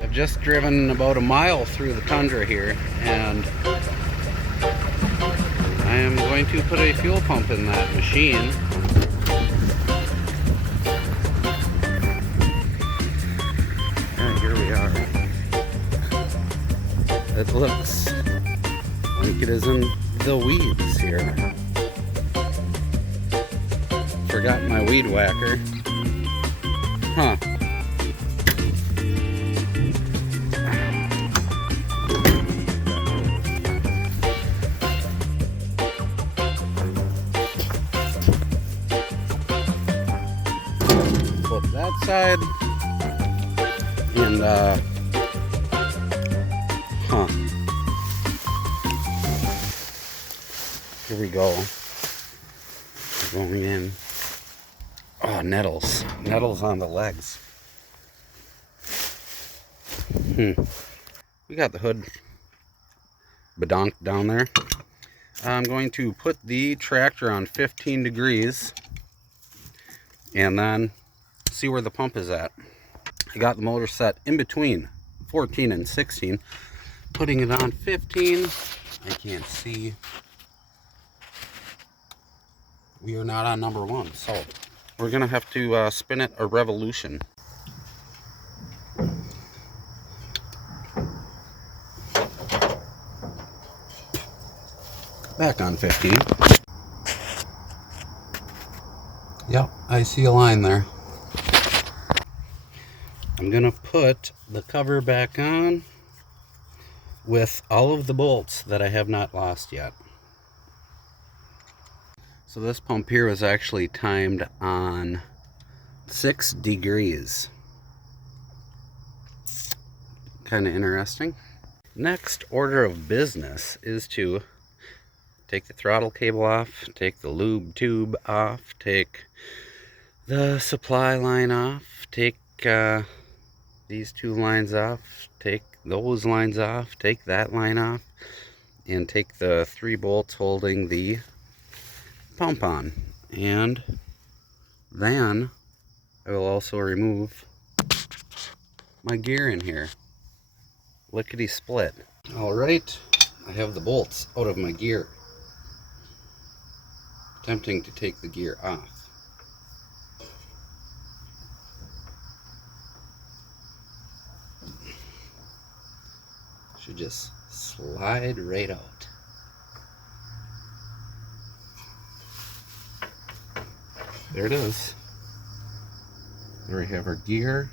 I've just driven about a mile through the tundra here, and I am going to put a fuel pump in that machine. And here we are. It looks like it is in the weeds here. Forgot my weed whacker. Huh. Flip that side. And, huh. Here we go. Going in. Oh, nettles. Nettles on the legs. We got the hood badonked down there. I'm going to put the tractor on 15 degrees and then see where the pump is at. I got the motor set in between 14 and 16. Putting it on 15. I can't see. We are not on number 1, so we're gonna have to spin it a revolution. Back on 15. Yep, I see a line there. I'm gonna put the cover back on with all of the bolts that I have not lost yet. So this pump here was actually timed on 6 degrees. Kind of interesting. Next order of business is to take the throttle cable off, take the lube tube off, take the supply line off, take these 2 lines off, take those lines off, take that line off, and take the 3 bolts holding the pump on. And then I will also remove my gear in here. Lickety split. Alright, I have the bolts out of my gear. Attempting to take the gear off. Should just slide right out. There it is. There we have our gear.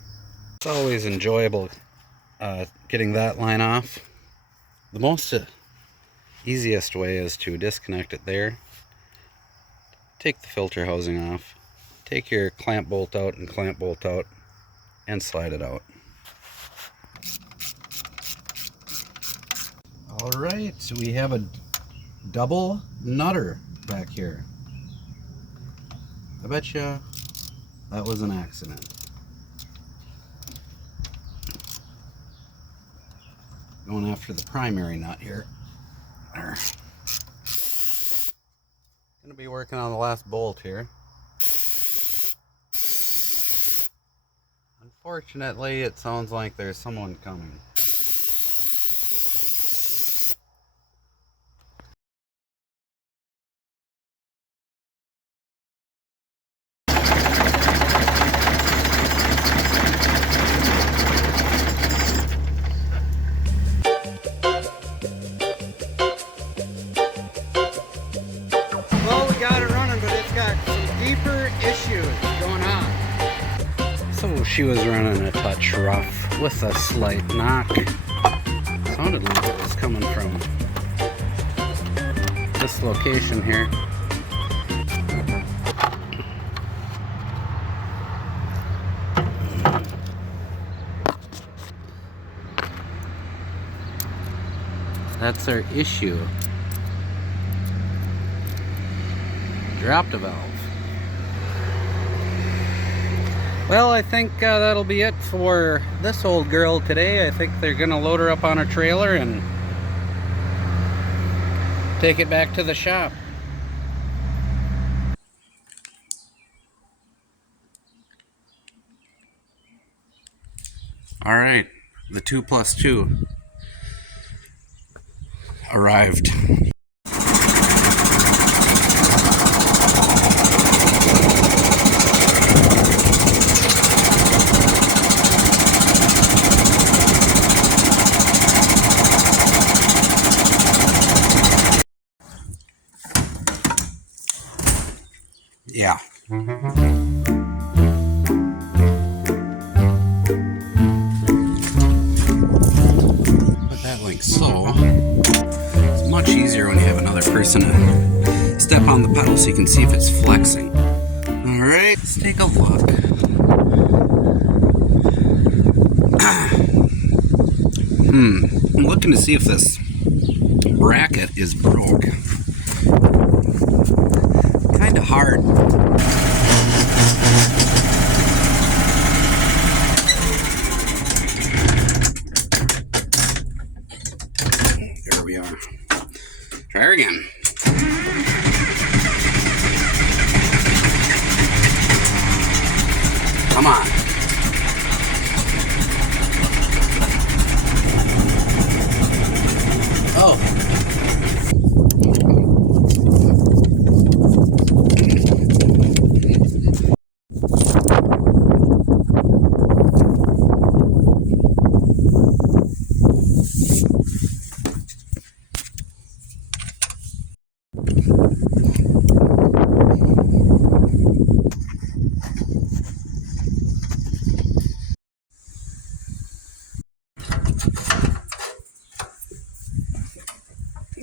It's always enjoyable getting that line off. The most easiest way is to disconnect it there. Take the filter housing off. Take your clamp bolt out and clamp bolt out and slide it out. Alright, so we have a double nutter back here. I bet you that was an accident. Going after the primary nut here. There. Gonna be working on the last bolt here. Unfortunately, it sounds like there's someone coming. Well, we got it running, but it's got some deeper issues going on. So she was running a touch rough with a slight knock. Sounded like it was coming from this location here. That's our issue. Dropped a valve. Well, I think that'll be it for this old girl today. I think they're gonna load her up on a trailer and take it back to the shop. All right, The 2+2 arrived. Yeah. Put that like so. It's much easier when you have another person to step on the pedal so you can see if it's flexing. Alright, let's take a look. I'm looking to see if this bracket is broke. Kind of hard. There we are. Try her again. Come on. Oh.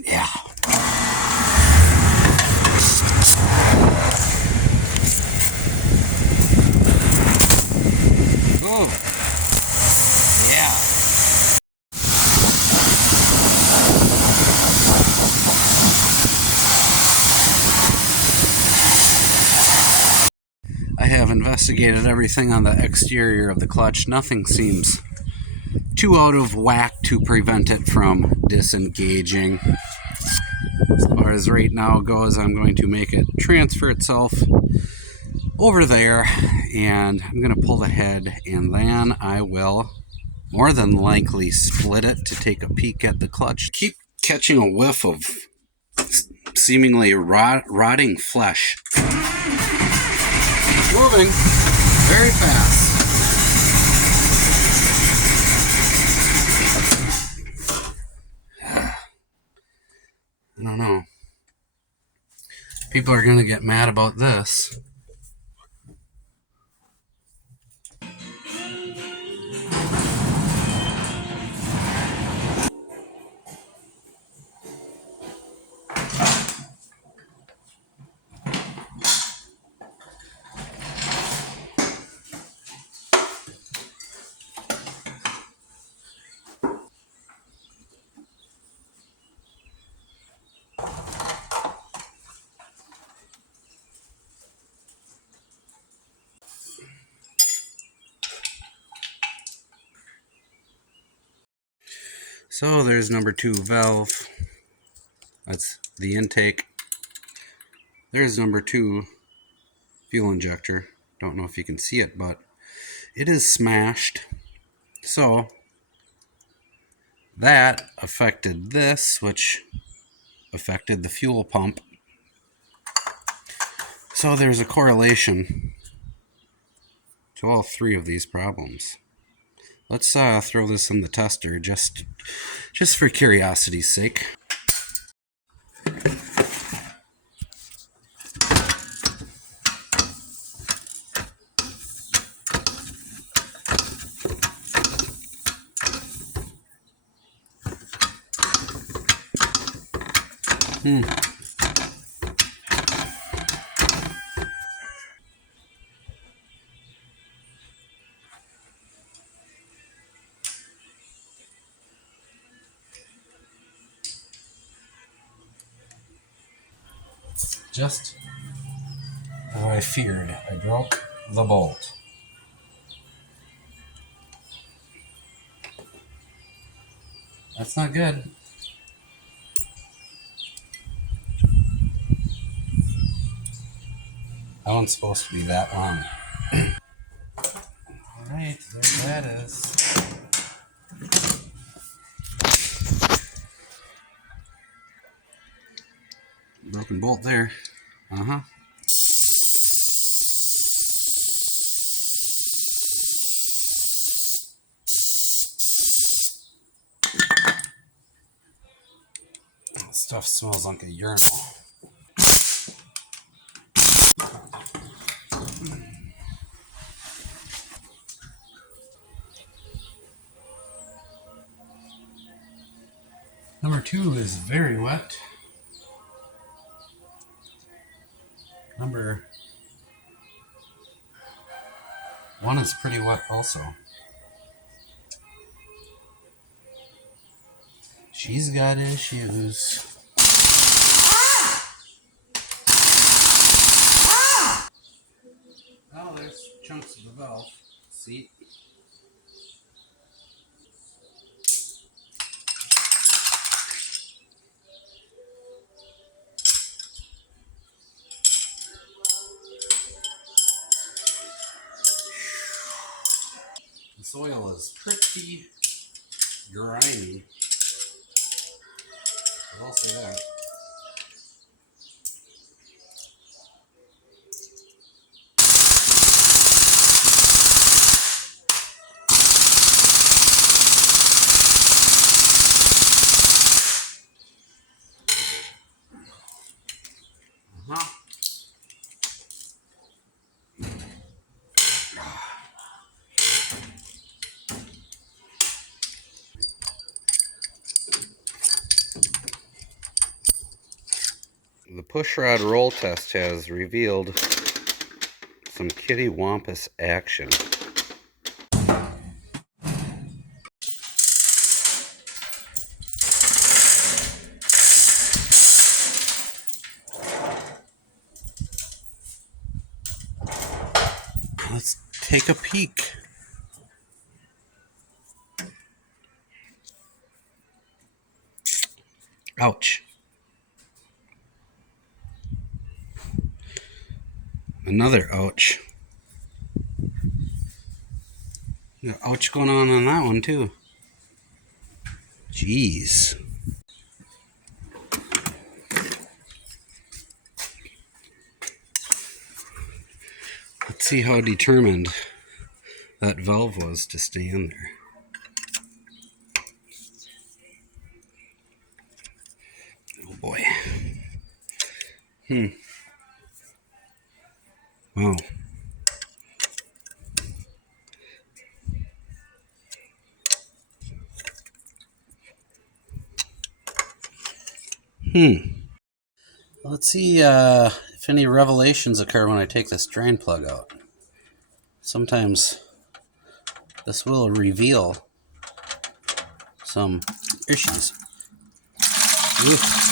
Yeah. Oh. Yeah. I have investigated everything on the exterior of the clutch. Nothing seems too out of whack to prevent it from disengaging. As far as right now goes, I'm going to make it transfer itself over there, and I'm going to pull the head, and then I will more than likely split it to take a peek at the clutch. Keep catching a whiff of seemingly rotting flesh. It's moving very fast. I don't know. People are going to get mad about this. So there's number 2 valve. That's the intake. There's number 2 fuel injector. Don't know if you can see it, but it is smashed. So that affected this, which affected the fuel pump. So there's a correlation to all 3 of these problems. Let's throw this in the tester just for curiosity's sake. Just as I feared, I broke the bolt. That's not good. That one's supposed to be that long. Alright, there that is. Broken bolt there. Uh-huh. Stuff smells like a urinal. Number 2 is very wet. Number 1 is pretty wet also. She's got issues. Oh, there's chunks of the valve. See? The soil is pretty grimy. I'll say that. Uh-huh. The pushrod roll test has revealed some kittywampus action. Let's take a peek. Ouch. Another ouch. Ouch going on that one too. Jeez. Let's see how determined that valve was to stay in there. Oh boy. Wow. Let's see if any revelations occur when I take this drain plug out. Sometimes this will reveal some issues. Oof.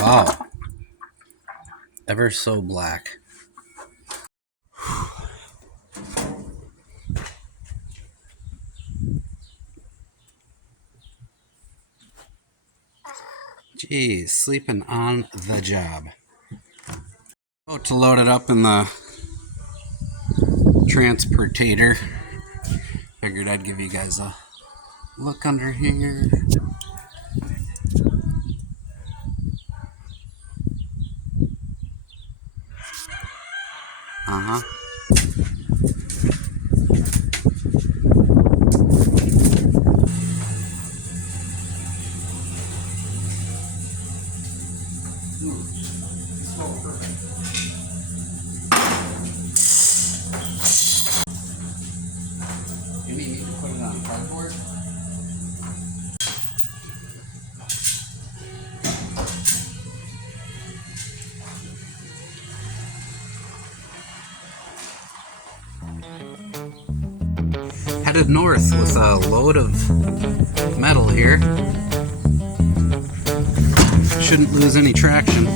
Wow. Ever so black. Geez, sleeping on the job. Oh, to load it up in the transportator. Figured I'd give you guys a look under here. Uh-huh. You need to put it on cardboard? Headed north with a load of metal here. Shouldn't lose any traction.